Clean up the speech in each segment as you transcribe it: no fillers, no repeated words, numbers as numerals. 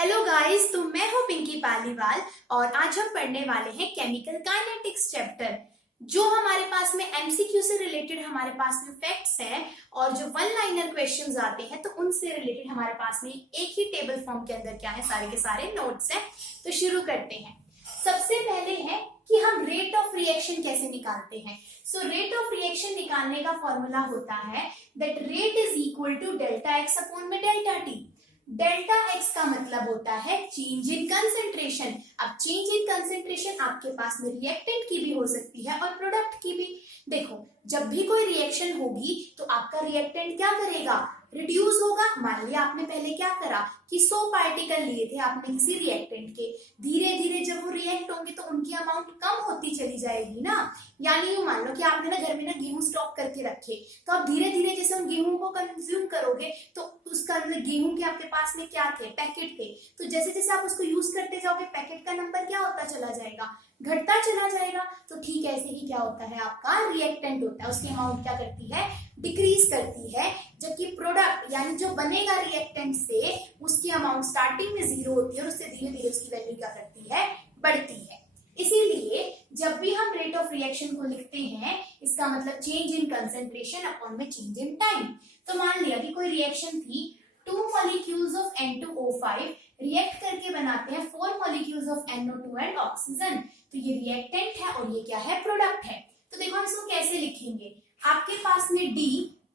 Hello guys, तो मैं हूं पिंकी पालीवाल और आज हम पढ़ने वाले हैं केमिकल काइनेटिक्स चैप्टर। जो हमारे पास में एमसीक्यू से रिलेटेड हमारे पास में फैक्ट्स हैं और जो वन लाइनर क्वेश्चंस आते हैं तो उनसे रिलेटेड हमारे पास में एक ही टेबल फॉर्म के अंदर क्या है, सारे के सारे नोट्स हैं। तो शुरू करते हैं। सबसे पहले है कि हम रेट ऑफ रिएक्शन कैसे निकालते हैं। सो रेट ऑफ रिएक्शन निकालने का फॉर्मूला होता है that rate is equal to delta x upon में डेल्टा टी। डेल्टा एक्स का मतलब होता है चेंज इन कंसेंट्रेशन। अब चेंज इन कंसेंट्रेशन आपके पास में रिएक्टेंट की भी हो सकती है और प्रोडक्ट की भी। देखो, जब भी कोई रिएक्शन होगी तो आपका रिएक्टेंट क्या करेगा, रिड्यूस होगा। मान लिया आपने पहले क्या करा कि 100 पार्टिकल लिए थे आपने किसी रिएक्टेंट के, धीरे धीरे जब वो रिएक्ट होंगे तो उनकी अमाउंट कम होती चली जाएगी ना। यानी यूं मान लो कि आपने ना घर में ना गेहूं स्टॉक करके रखे, तो आप धीरे धीरे जैसे हम गेहूं को कंज्यूम करोगे तो उसका गेहूं के आपके पास में क्या थे, पैकेट थे, तो जैसे जैसे आप उसको यूज करते जाओगे पैकेट का नंबर क्या होता चला जाएगा, घटता चला जाएगा। तो ठीक ऐसे ही क्या होता है, आपका रिएक्टेंट होता है, उसकी अमाउंट क्या करती है, डिक्रीज करती है। जबकि प्रोडक्ट यानी जो बनेगा रिएक्टेंट से उसकी अमाउंट स्टार्टिंग में 0 होती है और उससे धीरे धीरे उसकी वैल्यू क्या करती है, बढ़ती है। इसीलिए जब भी हम रेट ऑफ रिएक्शन को लिखते हैं इसका मतलब चेंज इन कंसेंट्रेशन अपॉन में चेंज इन टाइम। तो मान लिया कि कोई रिएक्शन थी, 2 मॉलिक्यूल्स ऑफ N2O5 रिएक्ट करके बनाते हैं 4 molecules of NO2 and oxygen. तो ये रिएक्टेंट है और ये क्या है, प्रोडक्ट है। तो देखो हम इसको कैसे लिखेंगे, आपके पास में D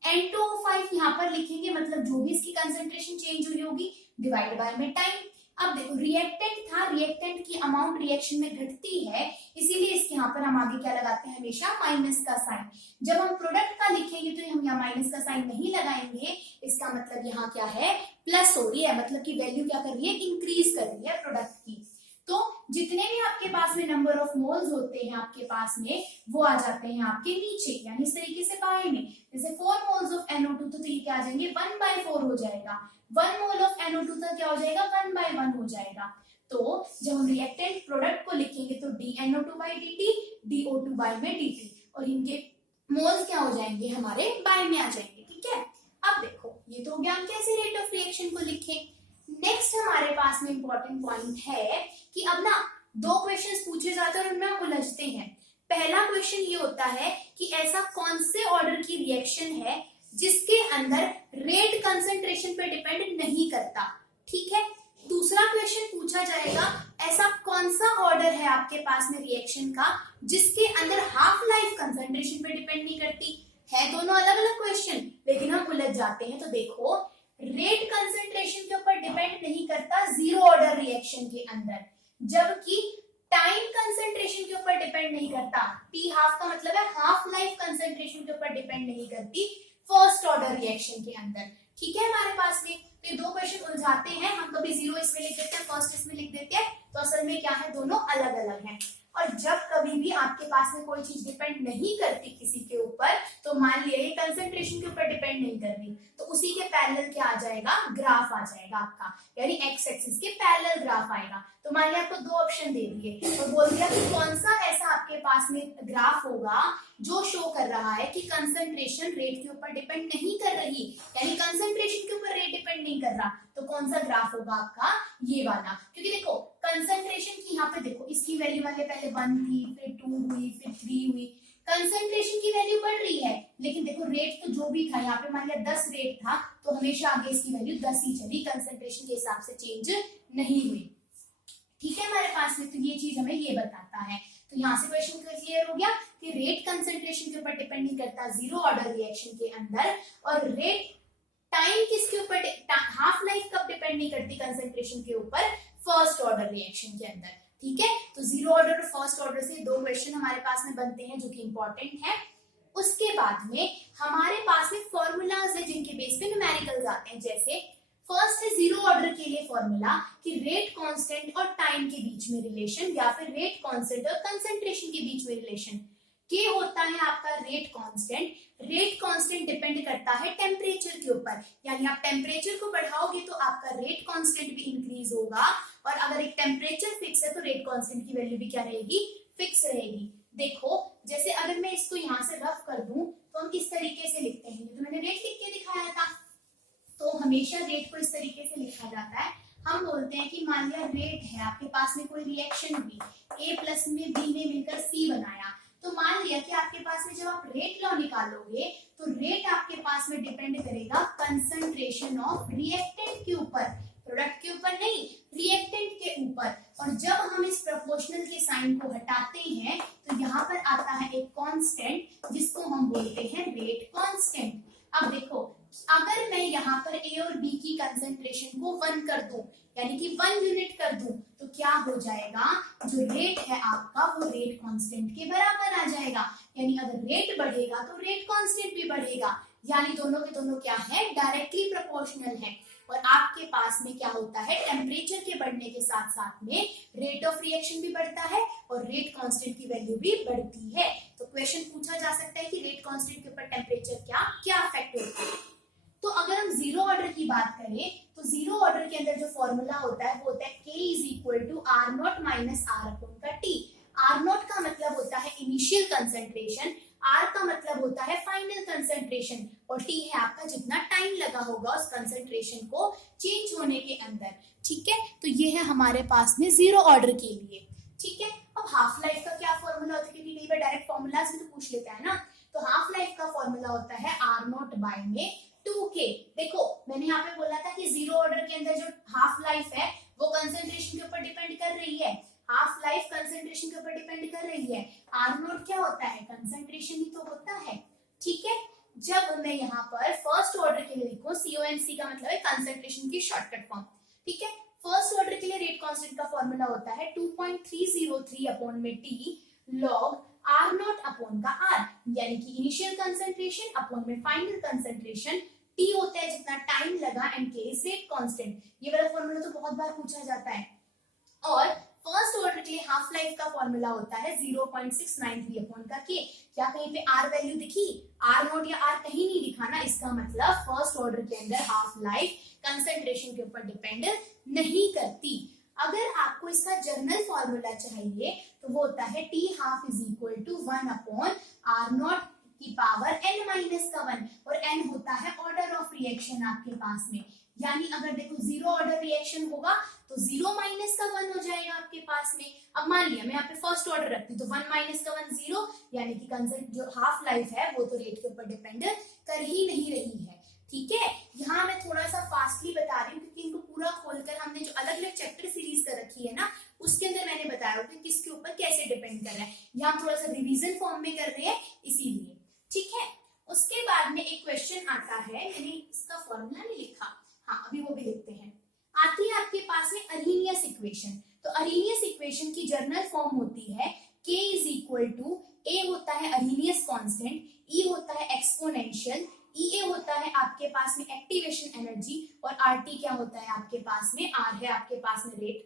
N2O5 यहाँ पर लिखेंगे, मतलब जो भी इसकी कंसेंट्रेशन चेंज हुई होगी डिवाइड बाय में टाइम। अब देखो रिएक्टेंट था, रिएक्टेंट की अमाउंट रिएक्शन में घटती है, इसीलिए इसके यहाँ पर हम आगे क्या लगाते हैं, हमेशा माइनस का साइन। जब हम प्रोडक्ट का लिखेंगे तो हम यहाँ माइनस का साइन नहीं लगाएंगे, इसका मतलब यहाँ क्या है, प्लस हो रही है, मतलब की वैल्यू क्या कर रही है, इंक्रीज कर रही है प्रोडक्ट की। तो जितने भी आपके पास में नंबर ऑफ मोल्स होते हैं आपके पास में वो आ जाते हैं आपके नीचे, यानी इस तरीके से बाएं में। जैसे 4 मोल्स ऑफ NO2 तो ये क्या आ जाएंगे, 1/4 हो जाएगा। 1 मोल ऑफ NO2 तो क्या हो जाएगा, 1/1 हो जाएगा। तो जब हम रिएक्टेंट प्रोडक्ट को लिखेंगे तो DNO2/dt, DO2/dt, और इनके मोल्स क्या हो जाएंगे, हमारे बाएं में आ जाएंगे। ठीक है, अब देखो ये तो हो गया हम कैसे रेट ऑफ रिएक्शन को लिखें। नेक्स्ट हमारे पास में इंपॉर्टेंट पॉइंट है कि अब ना 2 क्वेश्चंस पूछे जाते हैं और उनमें हम उलझते हैं। पहला क्वेश्चन ये होता है कि ऐसा कौन से ऑर्डर की रिएक्शन है जिसके अंदर रेट कंसंट्रेशन पे डिपेंड नहीं करता। ठीक है, दूसरा क्वेश्चन पूछा जाएगा ऐसा कौन सा ऑर्डर है आपके पास में रिएक्शन का जिसके अंदर हाफ लाइफ कंसंट्रेशन पे डिपेंड नहीं करती। है दोनों अलग अलग क्वेश्चन, लेकिन हम उलझ जाते हैं। तो देखो, रेट कंसंट्रेशन के ऊपर डिपेंड नहीं करता जीरो ऑर्डर रिएक्शन के अंदर, जबकि टाइम कंसंट्रेशन के ऊपर डिपेंड नहीं करता। टी हाफ का मतलब है हाफ लाइफ कंसंट्रेशन के ऊपर डिपेंड नहीं करती फर्स्ट ऑर्डर रिएक्शन के अंदर। ठीक है, हमारे पास में तो ये 2 क्वेश्चन उलझाते हैं। हम कभी 0 इसमें लिख देते हैं, फर्स्ट इसमें लिख देते हैं, तो असल में क्या है, दोनों अलग अलग हैं। और जब कभी भी आपके पास में कोई चीज डिपेंड नहीं करती किसी के ऊपर, तो मान लिया ये कंसंट्रेशन के ऊपर डिपेंड नहीं कर रही, तो उसी के पैरेलल क्या आ जाएगा, ग्राफ आ जाएगा आपका, यानी एक्स एक्सिस के पैरेलल ग्राफ आएगा। तो मान लिया आपको 2 ऑप्शन दे दिए और बोल दिया कि कौन सा ऐसा आपके पास में ग्राफ होगा जो शो कर रहा है कि कंसंट्रेशन रेट के ऊपर डिपेंड नहीं कर रही, यानी कंसंट्रेशन के ऊपर रेट डिपेंड नहीं कर रहा। तो कौन सा ग्राफ होगा आपका, ये वाला। क्योंकि देखो कंसंट्रेशन की यहाँ पे देखो इसकी वैल्यू मान लिया पहले 1 थी, फिर 2 हुई, फिर 3 हुई, कंसंट्रेशन की वैल्यू बढ़ रही है, लेकिन देखो रेट तो जो भी था, यहाँ पे मान लिया 10 रेट था तो हमेशा आगे इसकी वैल्यू 10 ही चली, कंसंट्रेशन के हिसाब से चेंज नहीं हुई। ठीक है, हमारे पास में तो ये चीज हमें ये बताता है। तो यहाँ से क्वेश्चन क्लियर हो गया कि रेट कंसंट्रेशन के ऊपर डिपेंड नहीं करता जीरो ऑर्डर रिएक्शन के अंदर, और रेट टाइम किसके ऊपर, हाफ लाइफ कब डिपेंड नहीं करती कंसंट्रेशन के ऊपर, फर्स्ट ऑर्डर रिएक्शन के अंदर। ठीक है, तो जीरो ऑर्डर और फर्स्ट ऑर्डर से 2 क्वेश्चन हमारे पास में बनते हैं जो कि इंपॉर्टेंट है। उसके बाद में हमारे पास में फॉर्मूलाज है जिनके बेस पे न्यूमेरिकल्स आते हैं। जैसे फर्स्ट है जीरो ऑर्डर के लिए फॉर्मूला कि रेट कांस्टेंट और टाइम के बीच में रिलेशन, या फिर रेट कांस्टेंट और कंसंट्रेशन के बीच में रिलेशन। के होता है आपका rate constant. Rate constant depend करता है टेम्परेचर के ऊपर, यानी आप टेम्परेचर को बढ़ाओगे तो आपका रेट कांस्टेंट भी इंक्रीज होगा, और अगर एक टेम्परेचर फिक्स है तो रेट कांस्टेंट की वैल्यू भी क्या रहेगी, फिक्स रहेगी। देखो जैसे अगर मैं इसको यहाँ से रफ कर दूं तो हम किस तरीके से लिखते हैं, तो मैंने रेट लिख के दिखाया था, तो हमेशा रेट को इस तरीके से लिखा जाता है, हम बोलते हैं कि मान लिया रेट है आपके पास में, कोई रिएक्शन हुई, A प्लस में B ने मिलकर C बनाया, तो मान लिया कि आपके पास में जब आप रेट लॉ निकालोगे तो रेट आपके पास में डिपेंड करेगा कंसंट्रेशन ऑफ रिएक्टेंट के ऊपर, प्रोडक्ट के ऊपर नहीं, रिएक्टेंट के ऊपर। और जब हम इस प्रोपोर्शनल के साइन को हटाते हैं तो यहाँ पर आता है एक कांस्टेंट जिसको हम बोलते हैं रेट कांस्टेंट। अब देखो, अगर मैं यहाँ पर A और B की कंसंट्रेशन को 1 कर दूं, यानी कि 1 यूनिट कर दूं, तो क्या हो जाएगा, जो रेट है आपका वो रेट कांस्टेंट के बराबर आ जाएगा। यानी अगर रेट बढ़ेगा तो रेट कांस्टेंट भी बढ़ेगा, यानी दोनों के दोनों क्या है, डायरेक्टली प्रोपोर्शनल है। और आपके पास में क्या होता है, टेम्परेचर के बढ़ने के साथ साथ में रेट ऑफ रिएक्शन भी बढ़ता है और रेट कांस्टेंट की वैल्यू भी बढ़ती है। तो क्वेश्चन पूछा जा सकता है कि रेट कांस्टेंट के ऊपर टेम्परेचर क्या इफेक्ट होता है। तो अगर हम जीरो ऑर्डर की बात करें तो जीरो ऑर्डर के अंदर जो फॉर्मूला होता है वो होता है K is equal to R naught minus R upon का T। R नॉट का मतलब होता है इनिशियल कंसेंट्रेशन, R का मतलब होता है फाइनल कंसेंट्रेशन, और T है आपका जितना टाइम लगा होगा उस कंसेंट्रेशन को चेंज होने के अंदर। ठीक है, तो ये है हमारे पास में जीरो ऑर्डर के लिए। ठीक है, अब हाफ लाइफ का क्या फॉर्मूला होता है, क्योंकि कई बार डायरेक्ट फॉर्मूला से तो पूछ लेता है ना, तो हाफ लाइफ का फॉर्मूला होता है R नॉट बाय में 2K। देखो मैंने यहाँ पे बोला था कि जीरो ऑर्डर के अंदर जो हाफ लाइफ है वो कंसेंट्रेशन के ऊपर डिपेंड कर रही है, हाफ लाइफ कंसेंट्रेशन के ऊपर डिपेंड कर रही है। आर नोट क्या होता है, कंसेंट्रेशन ही तो होता है। ठीक है, जब मैं यहाँ पर फर्स्ट ऑर्डर के लिए लिखूं, CONC का मतलब है कंसेंट्रेशन की शॉर्टकट फॉर्म। ठीक है, फर्स्ट ऑर्डर के लिए रेट कांस्टेंट का फॉर्मूला होता है 2.303 अपॉन में T log R not upon का R, यानी कि इनिशियल कंसेंट्रेशन अपॉन में फाइनल कंसेंट्रेशन, T होता है जितना टाइम लगा and K is rate constant. ये वाला फॉर्मूला तो बहुत बार पूछा जाता है। और फर्स्ट ऑर्डर के लिए हाफ लाइफ का फॉर्मूला होता है 0.693 अपॉन का K। क्या कहीं पे R वैल्यू दिखी, R नोट या R कहीं नहीं दिखा ना, इसका मतलब फर्स्ट ऑर्डर के अंदर हाफ लाइफ कंसेंट्रेशन के ऊपर डिपेंड नहीं करती। अगर आपको इसका जर्नल फॉर्मूला चाहिए तो वो होता है T half is equal to 1 upon R naught की पावर n माइनस का 1, और n होता है ऑर्डर ऑफ रिएक्शन आपके पास में। यानी अगर देखो जीरो ऑर्डर रिएक्शन होगा तो 0 माइनस का 1 हो जाएगा आपके पास में। अब मान लिया मैं यहाँ पे फर्स्ट ऑर्डर रखती हूँ तो 1 माइनस का 1 0, यानी कि कंसेंट जो हाफ लाइफ है वो तो रेट के ऊपर डिपेंड कर ही नहीं रही है। ठीक है, यहाँ मैं थोड़ा सा फास्टली बता रही हूँ क्योंकि इनको पूरा खोलकर हमने जो अलग अलग चैप्टर सीरीज कर रखी है ना उसके अंदर मैंने बताया कि किसके ऊपर कैसे डिपेंड कर रहा है, यहाँ थोड़ा सा रिवीजन फॉर्म में कर रहे हैं इसीलिए। ठीक है, उसके बाद में एक क्वेश्चन आता है, मैंने इसका फॉर्मूला नहीं लिखा, हाँ अभी वो भी लिखते हैं। आती है आपके पास में अरहीनियस इक्वेशन। तो अरहीनियस इक्वेशन की जर्नल फॉर्म होती है K is equal to A होता है अरहीनियस कांस्टेंट, E होता है एक्सपोनेंशियल, EA होता है आपके पास में एक्टिवेशन एनर्जी, और RT क्या होता है आपके पास में, R है आपके पास में रेट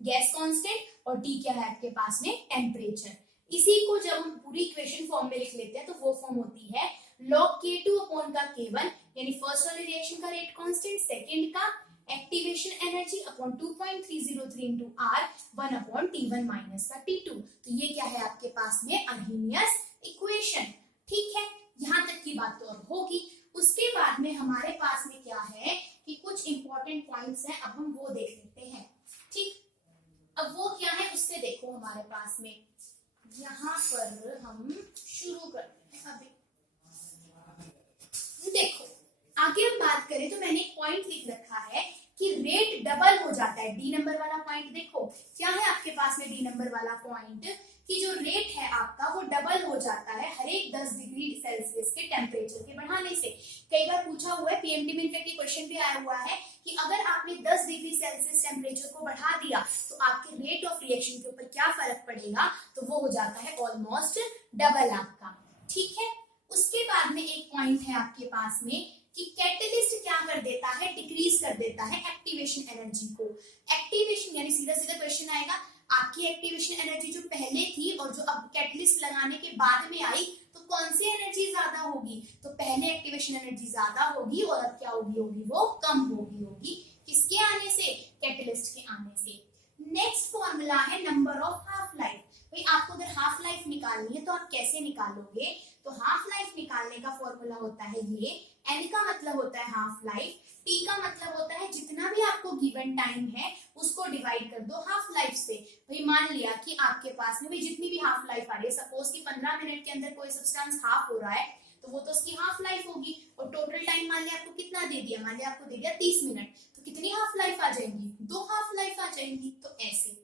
गैस कांस्टेंट, और T क्या है आपके पास में टेम्परेचर। इसी को जब हम पूरी इक्वेशन फॉर्म में लिख लेते हैं तो वो फॉर्म होती है log K2 अपॉन का K1, यानी फर्स्ट वाले रिएक्शन का रेट कांस्टेंट, सेकंड का activation energy upon 2.303 into R 1 upon T1 minus का T2। तो ये क्या है आपके पास में अरहीनियस इक्वेशन। ठीक है, यहाँ तक की बात तो अब होगी। उसके बाद में हमारे पास में क्या है कि कुछ इंपॉर्टेंट पॉइंट्स हैं, अब हम वो देख लेते हैं। ठीक, अब वो क्या है उससे देखो, हमारे पास में यहाँ पर हम शुरू करते हैं। अभी देखो आगे हम बात करें तो मैंने एक पॉइंट लिख रखा है कि रेट डबल हो जाता है। डी नंबर वाला पॉइंट देखो क्या है आपके पास में, डी नंबर वाला पॉइंट कि जो रेट है आपका वो डबल हो जाता है हर एक 10 डिग्री सेल्सियस के टेम्परेचर के बढ़ाने से। कई बार पूछा हुआ है, पीएमटी में इनफैक्ट ये क्वेश्चन भी आया हुआ है कि अगर आपने 10 डिग्री सेल्सियस टेम्परेचर को बढ़ा दिया तो आपके रेट ऑफ रिएक्शन के ऊपर क्या फर्क पड़ेगा, तो वो हो जाता है ऑलमोस्ट डबल आपका। ठीक है, उसके बाद में एक पॉइंट है आपके पास में कि कैटलिस्ट क्या कर देता है, डिक्रीज कर देता है एक्टिवेशन एनर्जी को। एक्टिवेशन यानी सीधा सीधा क्वेश्चन आएगा, आपकी एक्टिवेशन एनर्जी जो पहले थी और जो अब कैटलिस्ट लगाने के बाद में आई तो कौन सी एनर्जी ज्यादा होगी, तो पहले एक्टिवेशन एनर्जी ज्यादा होगी और अब क्या होगी वो कम होगी। किसके आने से, कैटलिस्ट के आने से। नेक्स्ट फॉर्मूला है नंबर ऑफ हाफ लाइफ। भाई आपको अगर हाफ लाइफ निकालनी है तो आप कैसे निकालोगे, तो हाफ लाइफ निकालने का फॉर्मूला होता है ये, N का मतलब होता है हाफ लाइफ, T का मतलब होता है जितना भी आपको आपको गिवन टाइम है उसको डिवाइड कर दो हाफ लाइफ से। भाई मान लिया कि आपके पास में भी जितनी भी हाफ लाइफ आ रही है, सपोज कि 15 मिनट के अंदर कोई सब्सटेंस हाफ हो रहा है तो वो तो उसकी हाफ लाइफ होगी, और टोटल टाइम मान लिया आपको कितना दे दिया, मान लिया आपको दे दिया 30 मिनट, तो कितनी हाफ लाइफ आ जाएंगी, 2 हाफ लाइफ आ जाएंगी। तो ऐसे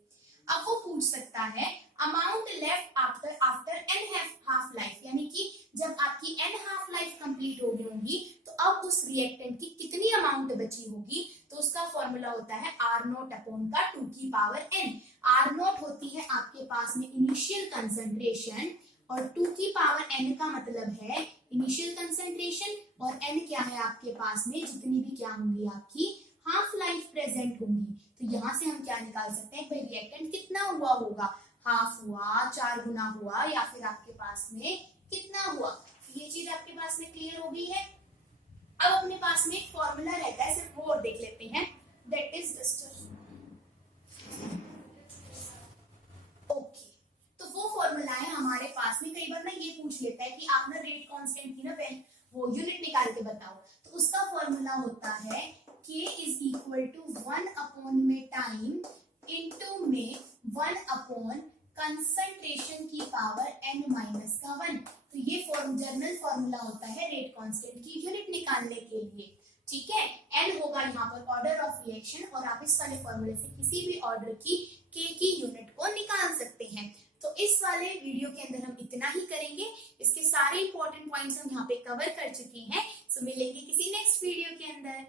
अब वो पूछ सकता है amount left after an half life, यानी कि जब आपकी एन हाफ लाइफ कंप्लीट हो गई होगी तो अब उस रिएक्टेंट की कितनी अमाउंट बची होगी। तो उसका फॉर्मूला होता है आर नोट अपॉन का 2 की पावर एन। आर नोट होती है आपके पास में इनिशियल कंसंट्रेशन, और 2 की पावर एन का मतलब है इनिशियल कंसंट्रेशन, और एन क्या है आपके पास में जितनी भी क्या होंगी आपकी हाफ लाइफ प्रेजेंट होंगी। तो यहाँ से हम क्या निकाल सकते हैं, भाई रिएक्टेंट कितना हुआ होगा, हाफ हुआ, 4 गुना हुआ, या फिर आपके पास में कितना हुआ। ये चीज आपके पास में क्लियर हो गई है। अब अपने पास में एक फॉर्मूला रहता है, सिर्फ वो और देख लेते हैं, दैट इज जस्ट ओके। तो वो फॉर्मूला है हमारे पास में, कई बार ना ये पूछ लेता है कि आप ना रेट कांस्टेंट की ना वो यूनिट निकाल के बताओ, तो उसका फॉर्मूला होता है k is equal to 1 upon में टाइम इनटू में 1 अपॉन कंसंट्रेशन की पावर n माइनस का 1। तो ये जनरल फॉर्मूला होता है रेट कांस्टेंट की यूनिट निकालने के लिए, ठीक है। n होगा यहाँ पर ऑर्डर ऑफ रिएक्शन, और आप इस वाले फॉर्मूले से किसी भी ऑर्डर की k की यूनिट को निकाल सकते हैं। तो इस वाले वीडियो के अंदर हम इतना ही करेंगे, इसके सारे इंपॉर्टेंट पॉइंट्स हम यहाँ पे कवर कर चुके हैं। सो मिलेंगे किसी नेक्स्ट वीडियो के अंदर।